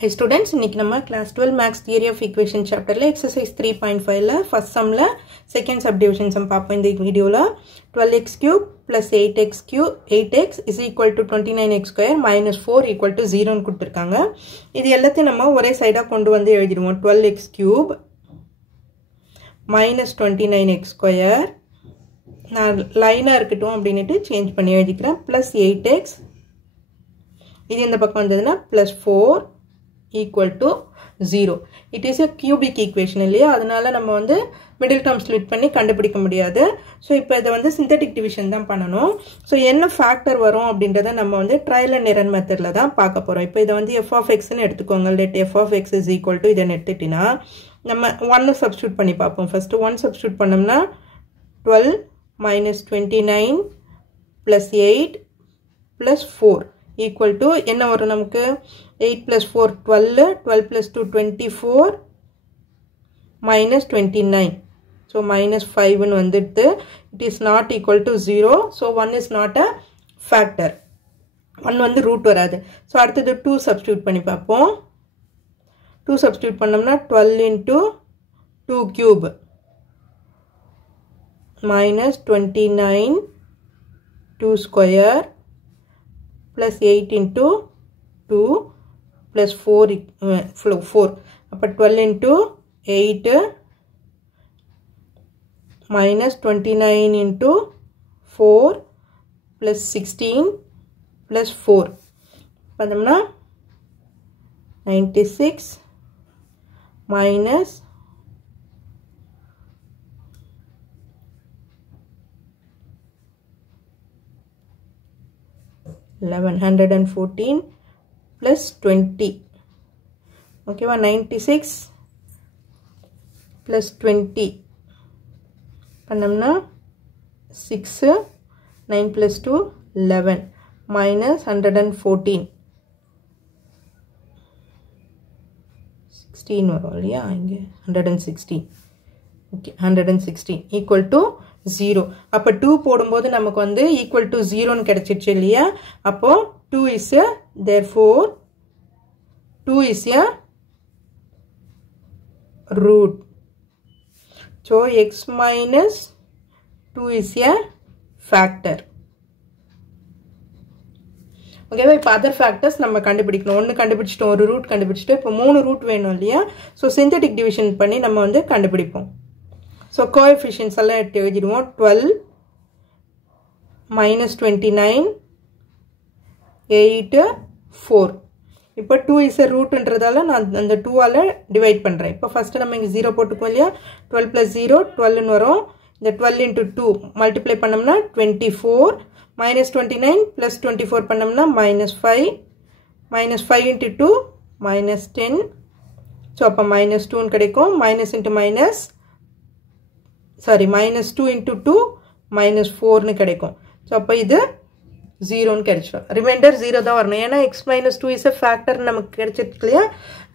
Hi students, இன்னைக்கு நம்ம class 12 maths theory of equation chapterல exercise 3.5ல first sumல second subdivision sum பார்ப்போம் இந்த வீடியோல 12x cube plus 8x cube 8x is equal to 29x square minus 4 equal to 0 ன்னு கொடுத்திருக்காங்க. இது எல்லாத்தையும் நம்ம ஒரே சைடா கொண்டு வந்து எழுதிடுவோம். 12x cube minus 29x square நான் லைனா இருக்கட்டும் அப்படினுட்டு சேஞ்ச் பண்ணி எழுதிக்கிறேன் plus 8x இது இந்த பக்கம் வந்ததுனா plus 4 equal to 0. It is a cubic equation இல்லையா அதனால நம்ம வந்து middle term split பண்ணி கண்டுபிடிக்க முடியாது. சோ இப்போ இத வந்து synthetic division தான் பண்ணனும். சோ என்ன ஃபேக்டர் வரும் அப்படின்றத நம்ம வந்து trial and error மெத்தட்ல தான் பார்க்க போறோம். இப்போ இத வந்து f of x ன்னு எடுத்துக்கோங்க. let f of x is equal to இத எடுத்துட்டினா நம்ம 1 சப்ஸ்டிட்யூட் பண்ணி பாப்போம். ஃபர்ஸ்ட் 1 சப்ஸ்டிட்யூட் பண்ணோம்னா 12 minus 29 plus 8 plus 4 equal to என்ன வரும் நமக்கு 8 plus 4 12 12 plus 2 24 minus 29 so minus 5 ன்னு வந்துட்டு it is not equal to 0 so 1 is not a factor 1 வந்து ரூட் வராது so அடுத்து 2 சப்ஸ்டிட்யூட் பண்ணி பாப்போம் 2 சப்ஸ்டிட்யூட் பண்ணோம்னா 12 into 2 cube minus 29 2 square plus 8 into 2 plus 4 அப்ப 12 into 8 minus 29 into 4 plus 16 plus 4 பண்ணோம்னா 96 minus 1114 plus 20 okay 96 plus 20 பண்ணோம்னா 6 9 plus 2 11 minus 114 16 வரும் இல்லையா இங்க 116 okay 116 equal to 0 அப்ப 2 போடும்போது நமக்கு வந்து equal to 0 ன்னு கிடைச்சிருச்சு இல்லையா அப்போ 2 is a therefore 2 is a root so x minus 2 is a factor okay இப்போ other factors நம்ம கண்டுபிடிக்கணும் ஒன்னு கண்டுபிடிச்சிட்டோம் ஒரு ரூட் கண்டுபிடிச்சிட்டு இப்போ மூணு ரூட் வேணும் இல்லையா சோ synthetic division பண்ணி நம்ம வந்து கண்டுபிடிப்போம் so coefficients எல்லாம் எடுத்து எழுதிடுவோம் 12 minus 29 8 4 இப்போ 2 is a root ன்றதால நான் அந்த 2 ஆல டிவைட் பண்றேன் இப்போ ஃபர்ஸ்ட் நம்ம இங்க 0 போட்டுக்குவோம் இல்லையா 12 plus 0 12 ன்னு வரும் இந்த 12 into 2 மல்டிப்ளை பண்ணோம்னா 24 minus 29 plus 24 பண்ணோம்னா minus 5 minus 5 into 2 minus 10 so அப்ப minus 2 ன்னு கிடைக்கும் minus into minus sorry minus 2 into 2 minus 4 ன்னு கிடைக்கும் சோ அப்ப இது 0 ன்னு கிடைச்சிரும் ரிமைண்டர் 0 தான் வரணும் ஏனா x minus 2 is a factor நமக்கு கிடைச்சிருக்கு இல்லையா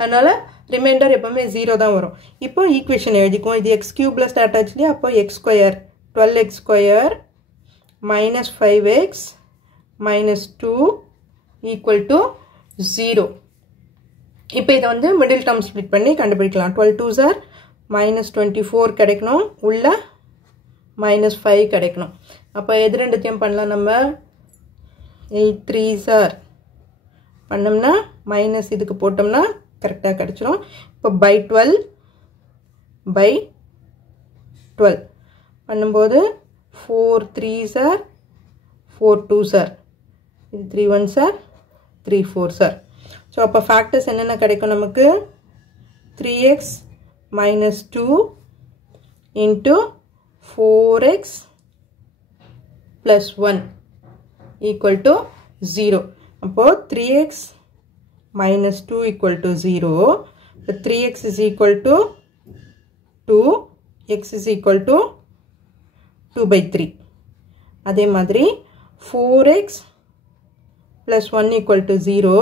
அதனால ரிமைண்டர் எப்பவுமே 0 தான் வரும் இப்போ ஈக்குவேஷன் எழுதிக்குவோம் இது x cube ல ஸ்டார்ட் ஆச்சு இல்லையா அப்போ x square 12x square minus 5x minus 2 equal to 0 இப்போ இத வந்து மிடில் டர்ம் ஸ்ப்ளிட் பண்ணி கண்டுபிடிக்கலாம் 12 2s are minus 24 கிடைக்கணும் உள்ள minus 5 கிடைக்கணும் அப்ப எது ரெண்டுத்தையும் பண்ணலாம் நம்ம 8 3s are பண்ணோம்னா மைனஸ் இதுக்கு போட்டோம்னா கரெக்ட்டா கிடைச்சிரும் இப்போ by 12 by 12 பண்ணும்போது 4 3s are 4 2s are இது 3 1s are 3 4s are so அப்ப ஃபேக்டர்ஸ் என்னென்ன கிடைக்கும் நமக்கு 3x minus 2 into 4x plus 1 equal to 0 அப்போ 3x minus 2 equal to 0 so 3x is equal to 2 x is equal to 2 by 3 அதே மாதிரி 4x plus 1 equal to 0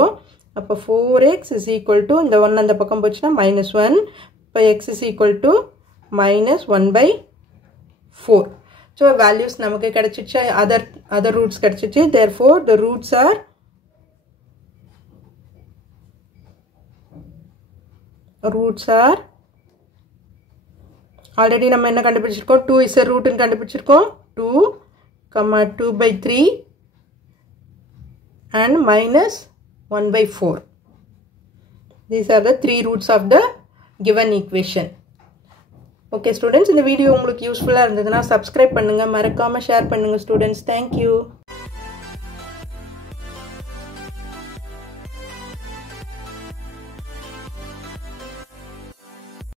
அப்போ 4x is equal to இந்த 1 அந்த பக்கம் போச்சுனா minus 1 இப்போ x is equal to minus 1 by 4 so values நமக்கு கிடைச்சிச்சு other roots கிடைச்சிச்சு therefore the roots are roots are already நம்ம என்ன கண்டுபிடிச்சிருக்கோம் 2 is a root ன்னு கண்டுபிடிச்சிருக்கோம் 2 2/3 and minus 1/4. These are the 3 roots of the given equation. Okay students, இந்த video உங்களுக்கு யூஸ்ஃபுல்லா இருந்ததுனா subscribe பண்ணுங்க, மறக்காம ஷேர் பண்ணுங்க students. Thank you.